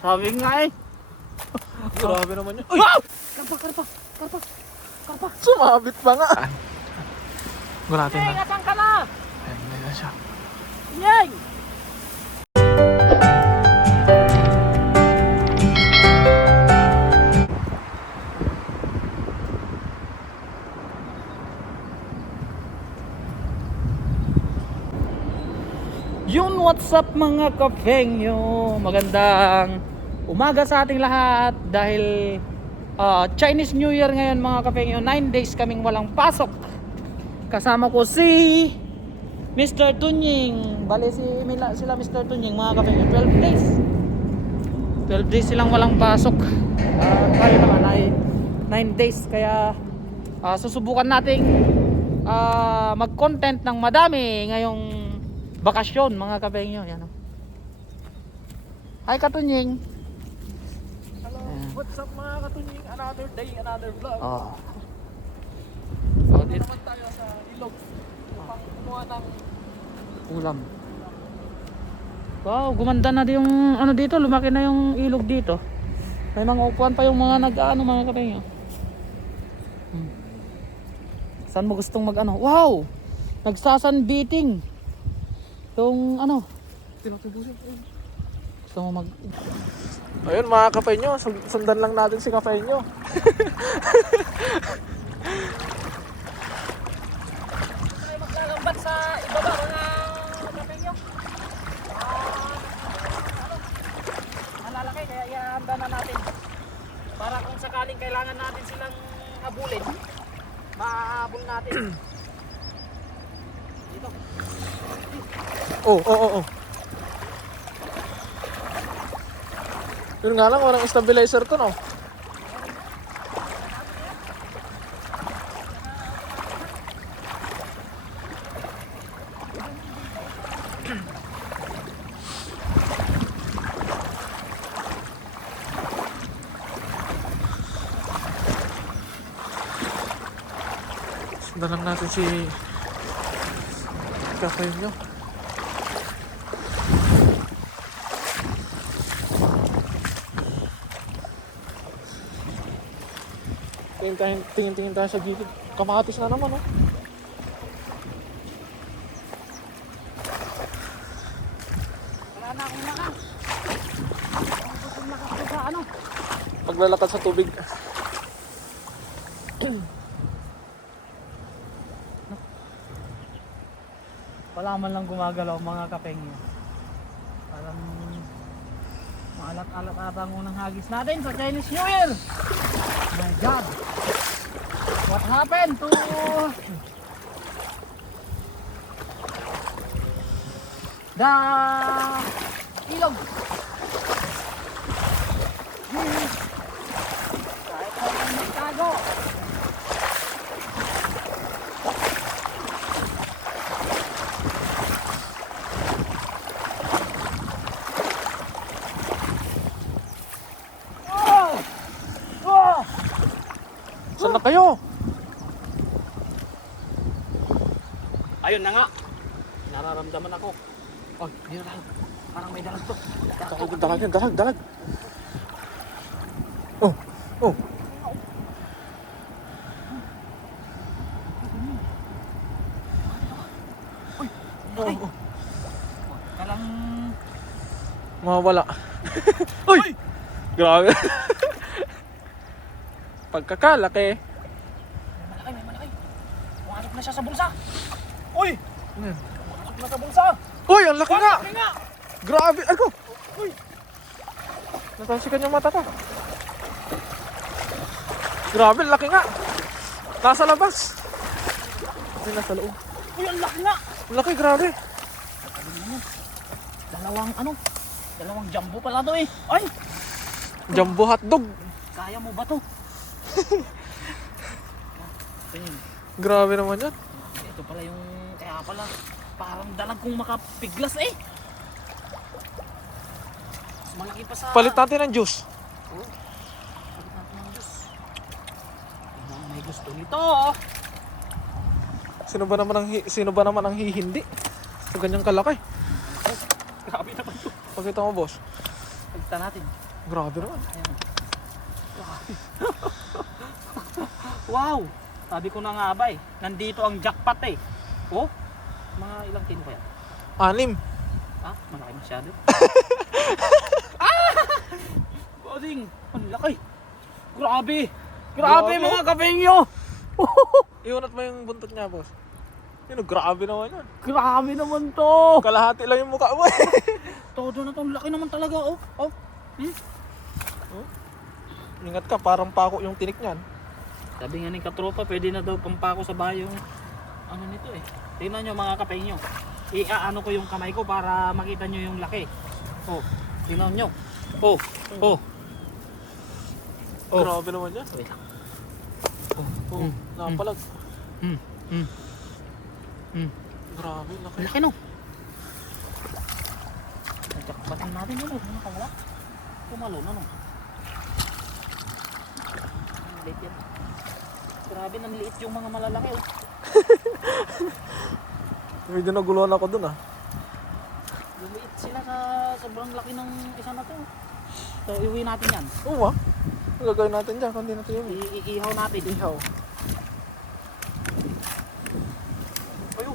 Sabi nga eh. Grabe naman yun. Uy! Wow! Karpa, karpa, karpa, karpa. Sumabit pa nga. Gula natin Yay, na. asan ka na? Ayan, ayan na siya. Yay! What's up mga kapengyo? Magandang umaga sa ating lahat dahil ah, Chinese New Year ngayon mga kapengyo. 9 days kaming walang pasok. Kasama ko si Mr. Tunying. Bale si Mila, sila Mr. Tunying mga kapengyo. 12 days. 12 days silang walang pasok. Uh, tayo naman ay 9 days kaya ah, susubukan nating ah, mag-content ng madami ngayong bakasyon mga kapengyo. Yan, oh. Hi Katunying. Hello, Ayan. what's up mga katunying? Another day, another vlog. Oh. Oh, dito, naman tayo sa ilog. Upang kumuha ng ulam. Wow, gumanda na yung ano dito, lumaki na yung ilog dito. May mga upuan pa yung mga nag-ano mga kapengyo. Hmm. Saan mo gustong mag ano? Wow! Nagsasanbiting. Yung ano, gusto mo mag Ayun mga kapay nyo, sund- sundan lang natin si kapay nyo. tayo maglalambat sa ibaba mga kapengyo. Ah, malalaki kaya ihahanda na natin. Para kung sakaling kailangan natin silang habulin, mahabol natin. Oh, oh, oh, oh. Yun nga lang, walang stabilizer ko, no? Sundan natin si kapay nyo. Tingin tayo, tingin, tingin tayo sa gilid. Kamatis na naman, oh. Wala na akong lakas. Ano. Paglalakad sa tubig. Man lang gumagalaw mga kapengyo. Parang maalat-alat ata ang unang hagis natin sa Chinese New Year. My God. What happened to the ilog? Kahit saan magtago. Oh! Oh! Saan na kayo? Ayun na nga. Nararamdaman ako. Oh, dito tayo. Parang may dalag to. Dalag, dalag, yan, dalag, dalag. Oh, oh. Oh, oh. Kalang... Mawawala. Uy! Grabe. Pagkakalaki. Malaki, may malaki. Pumasok na siya sa bulsa. Uy! Yan. Pumasok na sa bulsa. Uy, ang laki nga! Laki nga! Grabe! Ay ko! Uy! Natansikan yung mata ko. Grabe, ang laki nga! Nasa labas! Ay, nasa loob. Uy, ang laki nga! Ang laki, grabe! Dalawang ano? Dalawang jumbo pala to eh. Ay! Jumbo hotdog! Kaya mo ba to? Grabe naman yan. Ito pala yung... Kaya pala parang dalag kong makapiglas eh. Mas malaki pa sa... Palit natin ng juice. Palit natin ng mo, May gusto nito. oh. Sino ba naman ang sino ba naman ang hihindi? Sa ganyang kalaki. Grabe naman to. Pakita mo, boss. Pag Kita natin. Grabe naman. Ayan. wow! Sabi ko na nga ba eh. Nandito ang jackpot eh. Oh? Mga ilang kilo kaya? Anim. Ah, malaki masyado. ah! Boding! Ang laki! Grabe! Grabe Grabe. mga kapengyo! Iunat mo yung buntot niya, boss. Yun, oh, grabe naman yan. Grabe naman to! Kalahati lang yung mukha mo eh. Todo na to. Ang laki naman talaga oh. Oh. Hmm? Ingat ka, parang pako yung tinik niyan. Sabi nga ng katropa, pwede na daw pampako sa bahay yung ano nito eh. Tingnan nyo mga kapengyo. Iaano ko yung kamay ko para makita nyo yung laki. Oh, tingnan nyo. Oh, oh. Oh. Grabe naman yan. Wait lang. Oh, Mm, napalag. Hmm, hmm. Hmm. Grabe, laki. Laki no. Nagkakabatan natin yun. Ano ka wala? Pumalo na no. Liit yan. Grabe, nanliit yung mga malalaki oh. Medyo naguluhan ako dun ah. Lumiit sila sa sobrang laki ng isa na to. So, iuwi natin yan. Oo ah. Gagawin natin dyan, kundi natin yun. I- iihaw natin. Ihaw. Ayo.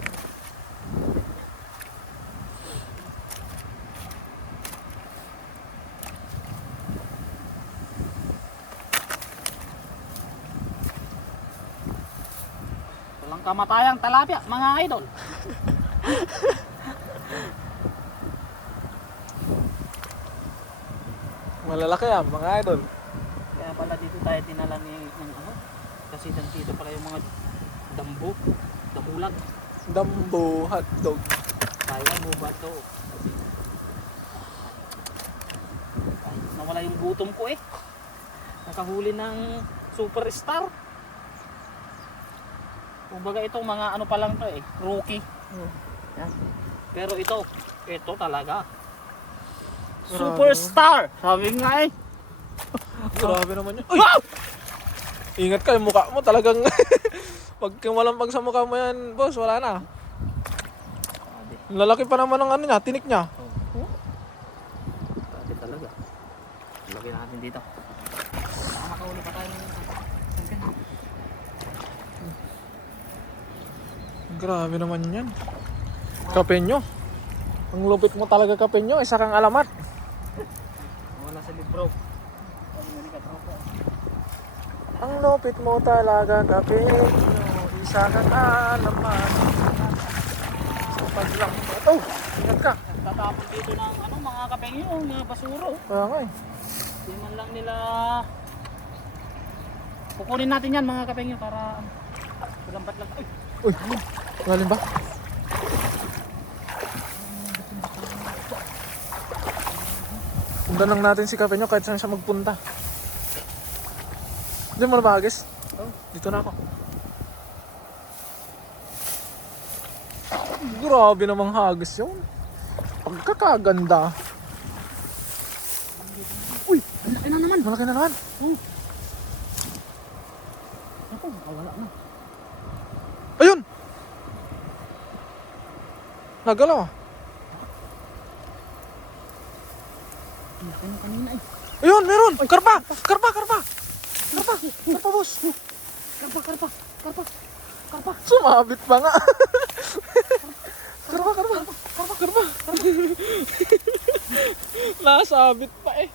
Walang kamatayang talapia, mga idol. Malalaki ah, mga idol. Kaya pala dito tayo tinala ni ng ano. Kasi dito pala yung mga dambo, damulag. Dambo hotdog. Kaya mo ba to? Nawala yung gutom ko eh. Nakahuli ng superstar. Kumbaga itong mga ano pa lang to eh, rookie. Hmm. Yan. Pero ito, ito talaga. Grabe. Superstar! Sabi nga eh. Grabe naman yun. Uy! Ingat ka, yung mukha mo talagang... Pag kumalampag sa mukha mo yan, boss, wala na. Lalaki pa naman ng ano niya, tinik niya. grabe talaga. Lagyan natin dito. Baka makahuli pa tayo ng champion. Grabe naman yan. Kapenyo. Ang lupit mo talaga kapenyo, isa kang alamat. Wala sa libro. Ang lupit mo talaga kapenyo, isa kang alamat. Sa paglang Oh, ingat ka. Tatapon dito ng ano, mga kapengyo, mga basuro. Kaya nga eh. Hindi man lang nila kukunin natin yan mga kapengyo para lambat lang. Uy, Uy, galing ba? Punta lang natin si Kapenyo kahit saan siya magpunta. Hindi mo na ba agis? Oh, dito na ako. Grabe namang hagis yun. Pagkakaganda. Uy, ang laki na naman. malaki na naman. Ako, makawala na. Ayun! Nagalaw ah. Laki na kanina eh. Ayun, meron! Karpa! Karpa! Karpa! Karpa! Karpa, boss! Karpa, karpa, karpa, karpa. Sumabit pa nga. karpa, karpa. Karpa, karpa. Nasabit pa eh.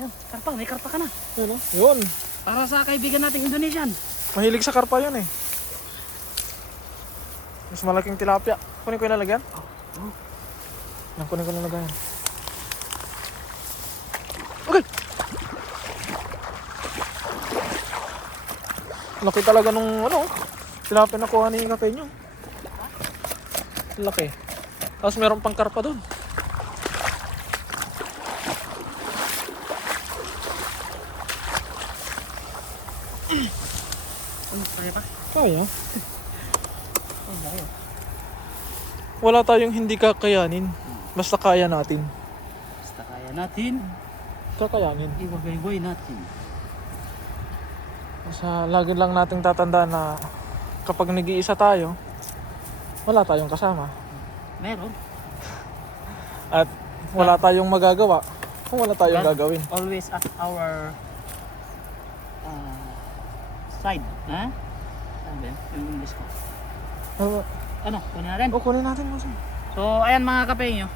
Ayan, karpa, may karpa ka na. Yun, oh. yun. Para sa kaibigan nating Indonesian. Mahilig sa karpa yun eh. Mas malaking tilapia. Kunin ko yung lalagyan. Yan, kunin ko yung lalagyan. Okay. Laki talaga nung ano, tilapia na kuha ni Kapenyo. Laki. Tapos meron pang karpa doon. Ano, pa? Kaya. Oh, laki. Wala tayong hindi kakayanin. Basta kaya natin. Basta kaya natin, Kakayanin. iwagayway natin. Sa lagi lang nating tatandaan na kapag nag-iisa tayo, wala tayong kasama. Meron. At wala tayong magagawa Kung wala tayong Well, gagawin. always at our uh, side. Ha? Ano ba? Yung English ko. Oh, Ano? Kunin natin? oh, kunin natin mo So, ayan mga kapengyo.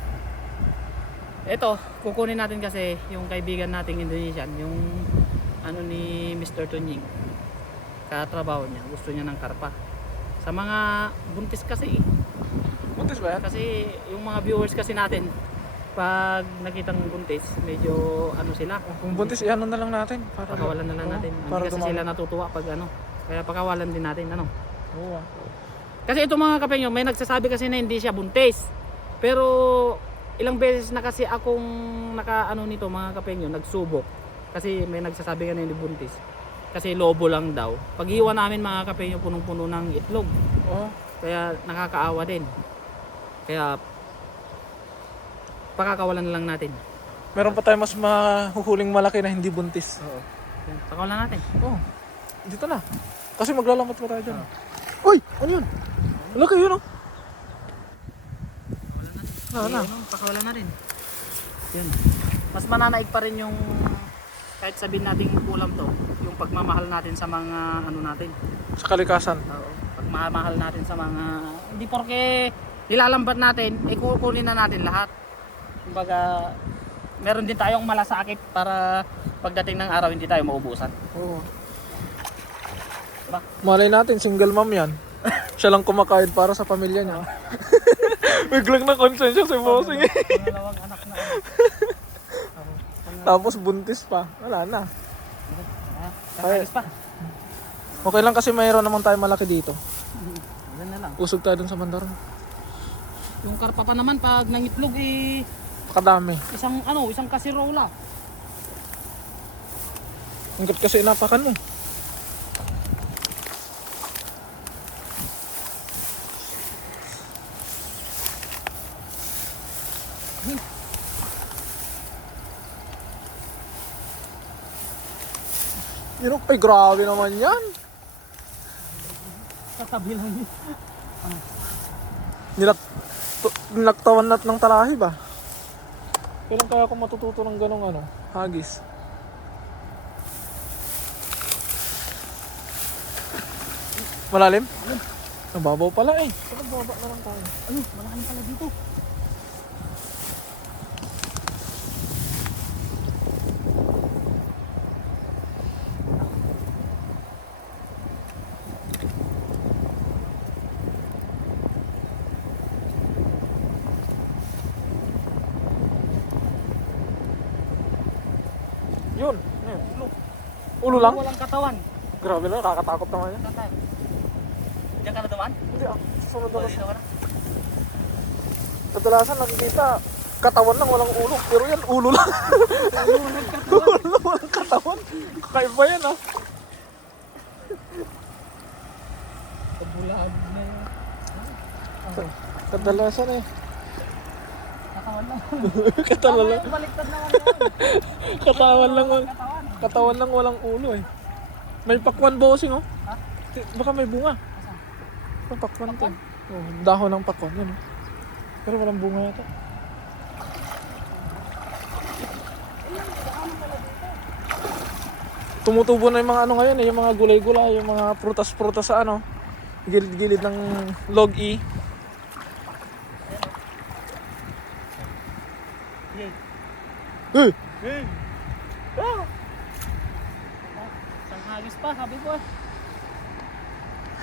Ito, kukunin natin kasi yung kaibigan nating Indonesian, yung ano ni Mr. Tunying. Katrabaho niya, gusto niya ng karpa. Sa mga buntis kasi, Buntis ba yan? kasi yung mga viewers kasi natin, pag nakitang buntis, medyo ano sila, Kung buntis, iano na lang natin. Para pakawalan na lang Oo, natin. Para kasi dumami. sila natutuwa pag ano. Kaya pakawalan din natin, ano. Oo, ah. Kasi ito mga kapengyo, may nagsasabi kasi na hindi siya buntis. Pero ilang beses na kasi akong naka ano nito mga kapengyo, nagsubok. Kasi may nagsasabi ka na hindi buntis. Kasi lobo lang daw. Pag iwan namin mga kapengyo, punong-puno ng itlog. Oo. Kaya nakakaawa din. Kaya pakakawalan na lang natin. Meron pa tayo mas mahuhuling malaki na hindi buntis. Oo. Pakawalan natin. Oo. Dito na. Kasi maglalamot pa tayo dyan. Uy! Ano yun? Laki yun oh. Pakawalan Na, natin. na. Ano, pakawalan na rin. Yun. Mas mananaig pa rin yung kahit sabihin nating ulam to, yung pagmamahal natin sa mga ano natin. Sa kalikasan. Oo. Pagmamahal natin sa mga hindi porke nilalambat natin, eh kukunin na natin lahat. Kumbaga meron din tayong malasakit para pagdating ng araw hindi tayo maubusan. Oo. Ba? Malay natin, single mom yan. Siya lang kumakain para sa pamilya niya. Biglang na konsensya si Bossing eh. Pangalawang anak na. Tapos buntis pa. Wala na. Kakagis pa. Okay lang kasi mayroon naman tayo malaki dito. Yan na lang. Usog tayo dun sa bandaron. Yung karpa pa naman pag nangitlog eh Kadami. isang ano, isang kasirola. Hanggat kasi inapakan mo. Yun, ay grabe naman yan. Katabi lang yun. Nilak, nilaktawan nat ng talahi ba? Kailan kaya ako matututo ng ganong ano, hagis? Malalim? Nababaw pala eh. Saka baba na lang tayo. Ano, malaking pala dito. Yun. Ayun, Ulo. Ulo lang? Walang katawan. Grabe na, nakakatakot naman yan. Saan tayo? Diyan ka na dumaan? Hindi ah, susunod na dito ka na. Kadalasan nakikita, katawan lang, walang ulo. Pero yan, ulo lang. ulo lang, walang katawan. Kakaiba yan ah. Kabulabog na yun. Kadalasan eh. Katawan lang. katawan lang. Baliktad naman. Katawan lang. wal- Katawan. Katawan lang, walang ulo eh. May pakwan bossing oh. Ha? Baka may bunga. May pakwan to. Oh, dahon ng pakwan yun oh. Pero walang bunga yata. Tumutubo na yung mga ano ngayon eh, yung mga gulay-gulay, yung mga prutas-prutas sa ano, gilid-gilid ng log E. Eh! Hey! Ah! Isang hagis pa, sabi ko eh.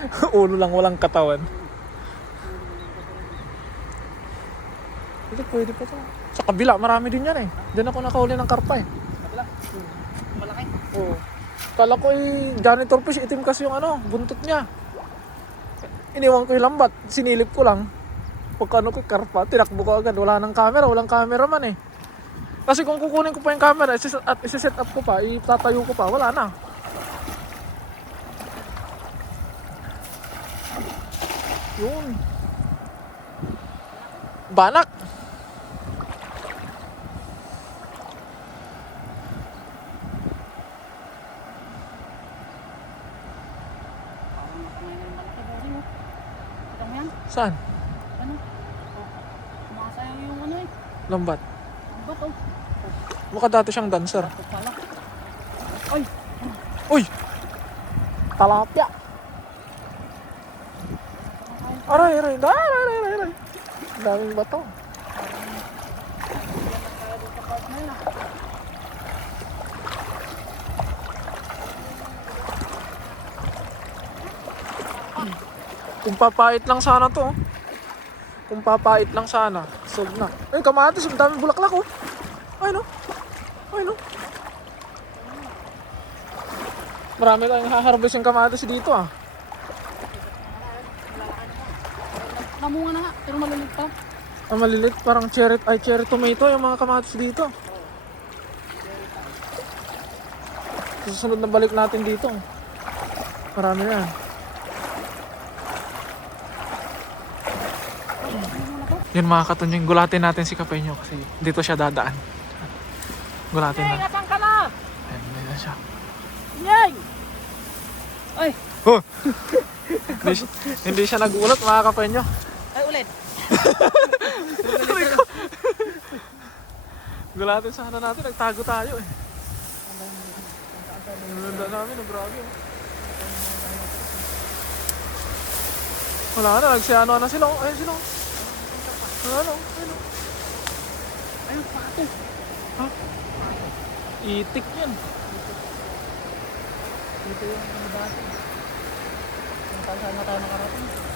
Ulo lang, walang katawan. Ito pwede pa to. Sa kabila, marami din yan eh. Diyan ako nakahuli ng karpa eh. Kabila. Malaki. Oo. Kala ko eh, janitor fish, itim kasi yung ano, buntot niya. Iniwan ko yung lambat, sinilip ko lang. Pagka ano ko, karpa, tinakbo ko agad. Wala nang camera, walang cameraman eh. Kasi kung kukunin ko pa yung camera isis- at isi-set up ko pa, itatayo ko pa, wala na. Yun. Banak. Parang may malaki bossing oh. Kita mo yan? Saan? Ano? Oh. Sumasayaw yung ano eh. Lambat. Ang bato. Mukha dati siyang dancer. Ay! Uy! Talapya! Aray, aray, aray, aray, aray, aray. Daming bato. Kung papait lang sana to. oh. Kung papait lang sana. Sog na. Ay, kamatis. Ang daming bulaklak oh. Ay, no. Ay, no. Marami tayong haharvest yung kamatis dito ah. Namunga na nga, pero malilit pa. Ang malilit, parang cherry, ay cherry tomato yung mga kamatis dito. Susunod na balik natin dito. Marami na. Yun mga katunying, gulatin natin si Kapenyo kasi dito siya dadaan. Gulatin Hey, na. nasaan ka na? Ayan, ayan na siya. Yay! Ay! Oh! hindi, siya, hindi siya nagulat mga Kapenyo. Ulit! Gulatin sana natin, nagtago tayo eh. Ang ganda namin, oh, grabe oh. Wala na, nagsiano na sila. oh. Ayun sila. oh. Ano, ayun. Ayun, pato! Ha? Itik yan. Dito yung ano dati. Kung saan na tayo nakarating.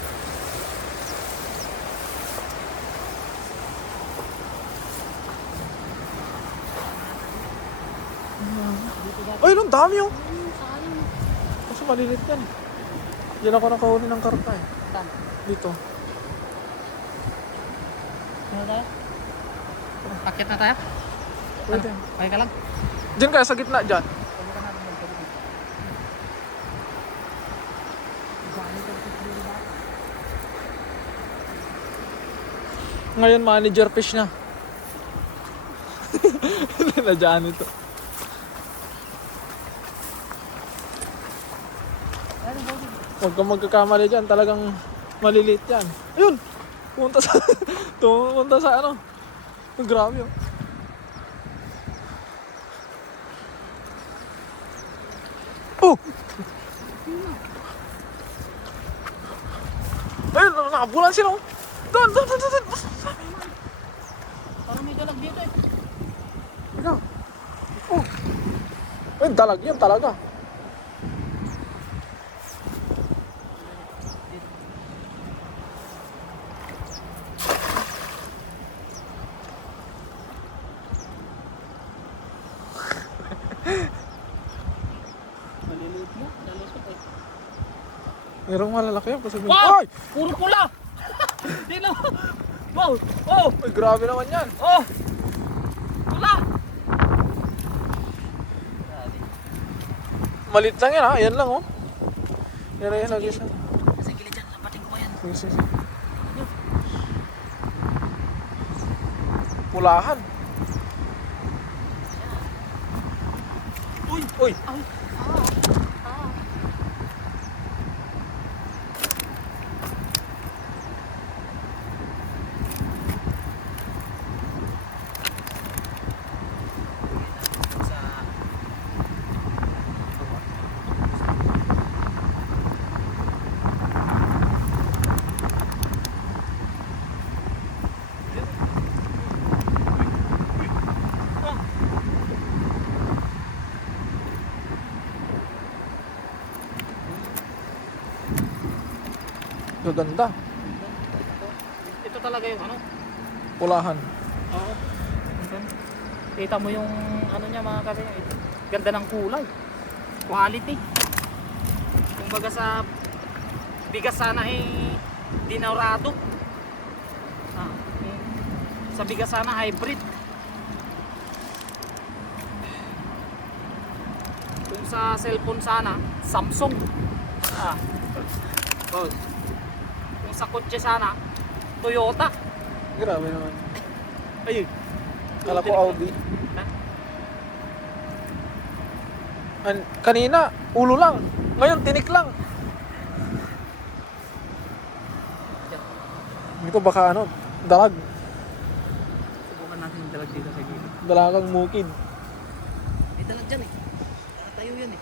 Ay, ang dami oh. Kasi malilit yan eh. Diyan ako nakahuli ng karpa eh. Saan? Dito. Ano tayo? Pakit na tayo? Pwede. Okay ka lang? Diyan kaya sa gitna dyan. Ngayon manager fish na. Hindi na dyan ito. Huwag kang magkakamali dyan, talagang maliliit yan. Ayun! Pumunta sa... Pumunta sa ano. Ang Grabe oh. Oh! Ayun, nakabulan sila oh. Doon, doon, doon, doon. Parang may dalag dito eh. Ikaw. Oh. Ayun, dalag yan talaga. Maliliit mo. Nalusot eh. Merong malalaki yan. Pasabihin. Wow! Ay! Puro pula! Di na. Wow! Oh! Ay, grabe naman yan. Oh! Pula! Malit lang yan ha. Yan lang oh. Yan na yan. Lagi siya. Sa gilid dyan. Lapatin ko yan. Sige, sige. Pulahan. Uy! Uy! Ay! Ah! Ah! Gaganda. Ito talaga yung ano? Pulahan. Oo. Kita mo yung ano niya mga kape. Ganda ng kulay. Quality. Kumbaga sa bigas sana ay dinarado. Ah, eh, sa bigas sana hybrid. Kung sa cellphone sana, Samsung. Ah. Oh. Sa kotse sana, Toyota. Grabe naman. Ayun. Kala ko Audi. Ha? An kanina, ulo lang. Ngayon, tinik lang. Ko baka ano, dalag. Subukan natin yung dalag dito sa gilid. Dalagang mukid. dalag dyan eh. Tayo yun eh.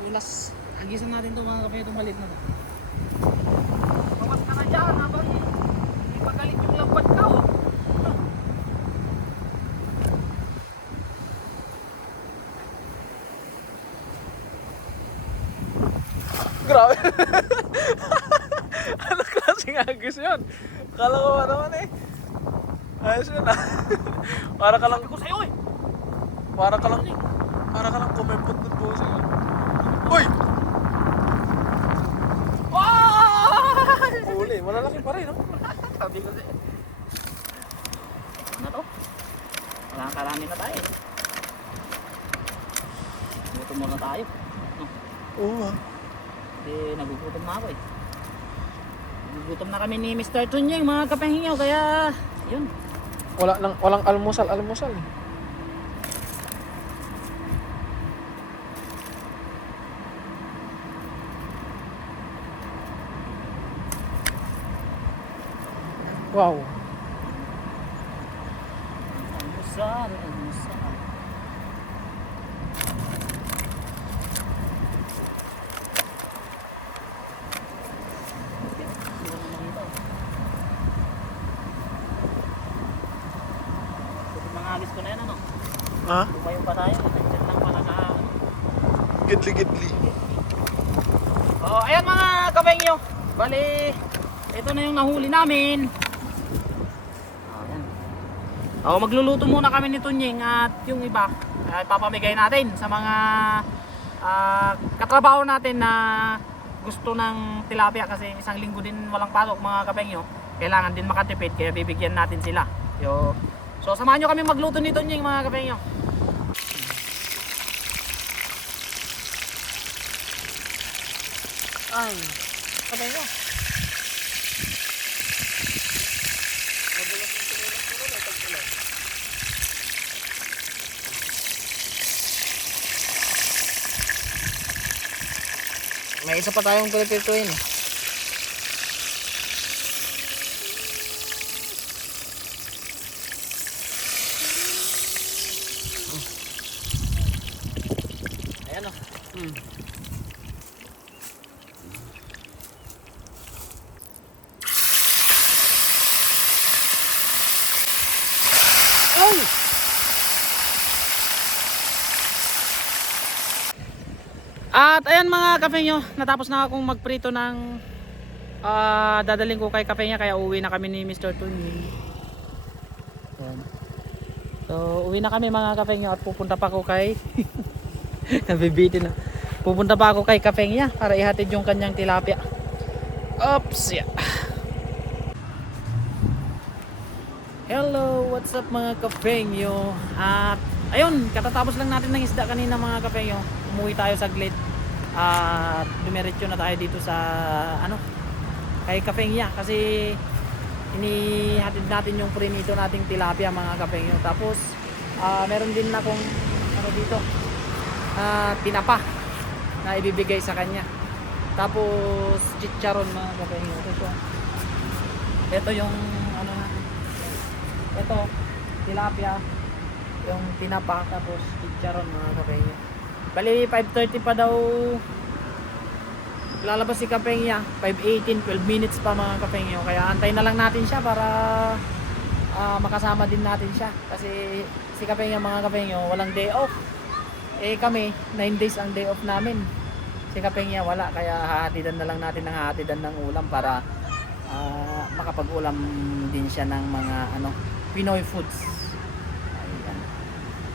Tulas. Agisan natin ito mga kapatid, itong maliit na to. Bawas ka na dyan habang hindi pagalit yung lambat ka oh. Grabe. ano klaseng agis yun? Kala ko ba naman eh. Ayos yun ah. para ka lang, Sabi ko sa'yo eh. para ka lang, para ka lang kumempot ng buhos yun. Uy! Ay! Huli, malalaki pa rin. No? Sabi ko sa'yo. Ano to? Wala karami na tayo. Gutom muna tayo. Oo ah. eh, nagugutom na ako eh. Nagugutom na kami ni Mr. Tunyeng mga kapahingaw kaya yun. Wala nang, walang almusal, almusal. Wow. Almusal, almusal. Mga alis ko na yan ano? Ha? Lumayo pa tayo. Nandiyan lang pala sa... Gidli-gidli. Oh, ayan mga kapengyo. Bali, ito na yung nahuli namin. Oh. Oh, magluluto muna kami ni Tunying at yung iba ay papamigay natin sa mga ah, katrabaho natin na gusto ng tilapia kasi isang linggo din walang pasok mga kapengyo. Kailangan din makatipid kaya bibigyan natin sila. Yo. So samahan nyo kami magluto ni Tunying mga kapengyo. Ay, kapengyo. May isa pa tayong pilipiluin. Ayan o. Hmm. Ay! At ayan mga kape nyo, natapos na akong magprito ng ah dadaling ko kay kape niya kaya uwi na kami ni Mr. Tony. So uwi na kami mga kape nyo at pupunta pa ako kay nabibitin na. Pupunta pa ako kay kape niya para ihatid yung kanyang tilapia. Oops! Yeah. Hello, what's up mga kapengyo? At ayun, katatapos lang natin ng isda kanina mga kapengyo. Umuwi tayo saglit. At dumiretso na tayo dito sa ano, kay kapengya kasi inihatid natin yung prinito nating tilapia mga kapengyo. Tapos ah, meron din na akong ano dito, ah, tinapa na ibibigay sa kanya. Tapos chicharon mga kapengyo. Ito, ito yung ano na ito tilapia yung tinapa tapos chicharon mga kapengya bali 5.30 pa daw. Lalabas si kapengya 5.18 12 minutes pa mga kapengya kaya antay na lang natin siya para ah, makasama din natin siya. Kasi si kapengya mga kapengya walang day off. Eh kami 9 days ang day off namin. Si kapengya wala. Kaya hahatidan na lang natin ng hahatidan ng ulam para ah, makapag-ulam din siya ng mga ano Pinoy foods. Ayan.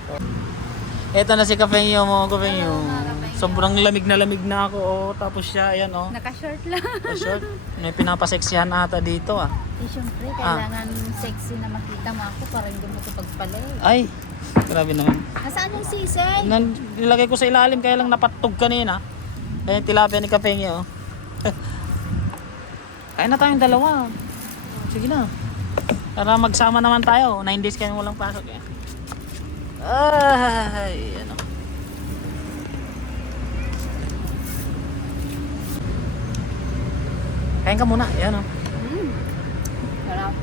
So, eto na si Kapengyo mo, Kapengyo. Sobrang lamig na lamig na ako. Oh. Tapos siya, ayan oh. Naka-short lang. Pa-short. May pinapaseksihan ata dito ah. Eh, syempre, Ah. kailangan sexy na makita mo ako para hindi mo ito pagpalay. Ay, grabe naman. Nasaan yung sisay? Nan, nilagay ko sa ilalim kaya lang napatog kanina. Ayan yung tilapia ni Kapengyo. oh. Kain na tayong dalawa. Sige na. Para magsama naman tayo. 9 days kayo walang pasok eh. Ay, ano. Kain ka muna. Yan oh. Mm. Sarap.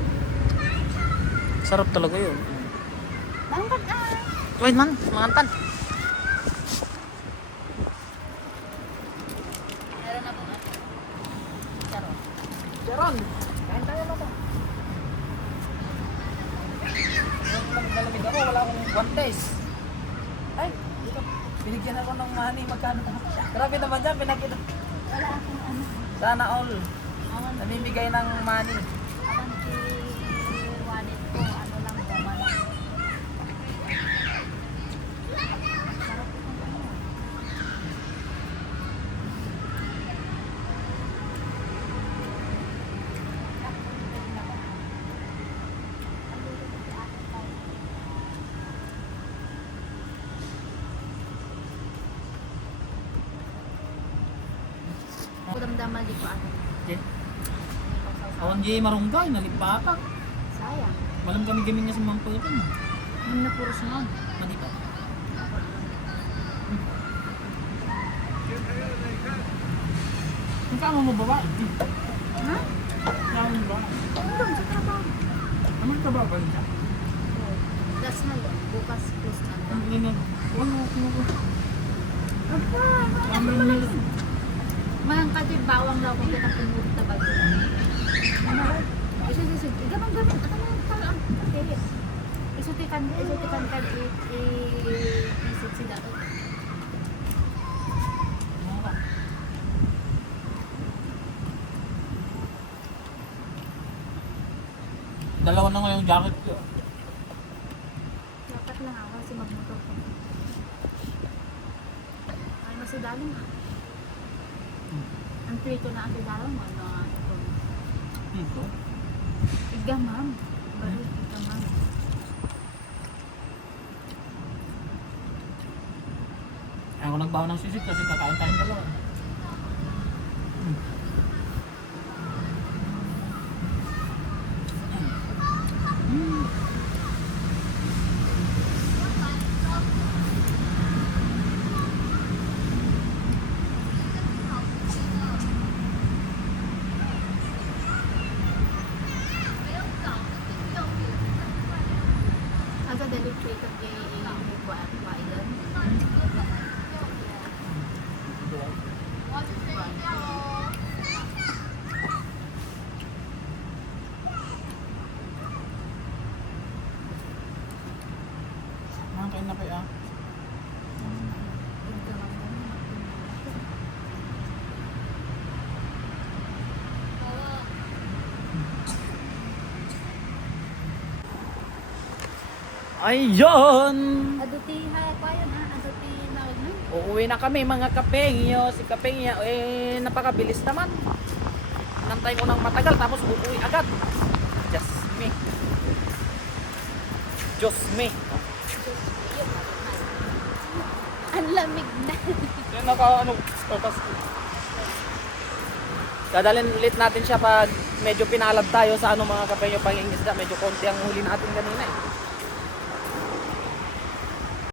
Sarap talaga yun. Bangkat ay. Wait man, mangantan. Binigyan ako ng money, magkano? Grabe naman dyan, pinakita. Wala akong ano. Sana all. Namimigay ng money. awan si wallet ko. Ano lang, goma lang. Sarap itong ano. Damdaman di ko ano. Okay. Awan di marunggay, nalipapak. Sayang. Malam kami gaming nga sa mga pagkakon. Ano na puro sunod. Madipa. Ang kama mo baba? Ha? Kama mo ba? Doon sa trabaho. Naman ka ba niya? Das na yun. Bukas post na Ang lang. ganyan. Ano, ano, ano. Apa? Ano pala yun? Mayang katid bawang daw kung kita pumurot na bago. Isa isa isa. Gamang gamang. At ano? Tala. Okay. Isutikan. Isutikan ka. I-isip si Dato. Ano ka? Dalawa na nga yung jacket ko. Dapat lang ako kasi magmotor ko. Ay, masidaling ha. Ang trito na ang sidalang mo. Ano nga ito. Dito. Iga ma'am. Balik. Iga ma'am. Ako nagbawa ng sisig kasi kakain tayong dalawa. Aga dali trito kay Kuya at Wailan. Iga ma'am. Ayun! Aduti, hay pa yun ha. Aduti, na. Uuwi na kami mga kapengyo. Si kapengyo, eh, napakabilis naman. Nantay ko ng matagal tapos uuwi agad. Just me. Just me. Ang lamig na. Kaya naka ano, tapos Dadalhin ulit natin siya pag medyo pinalad tayo sa ano mga kapengyo pangingisda. Medyo konti ang huli natin kanina eh.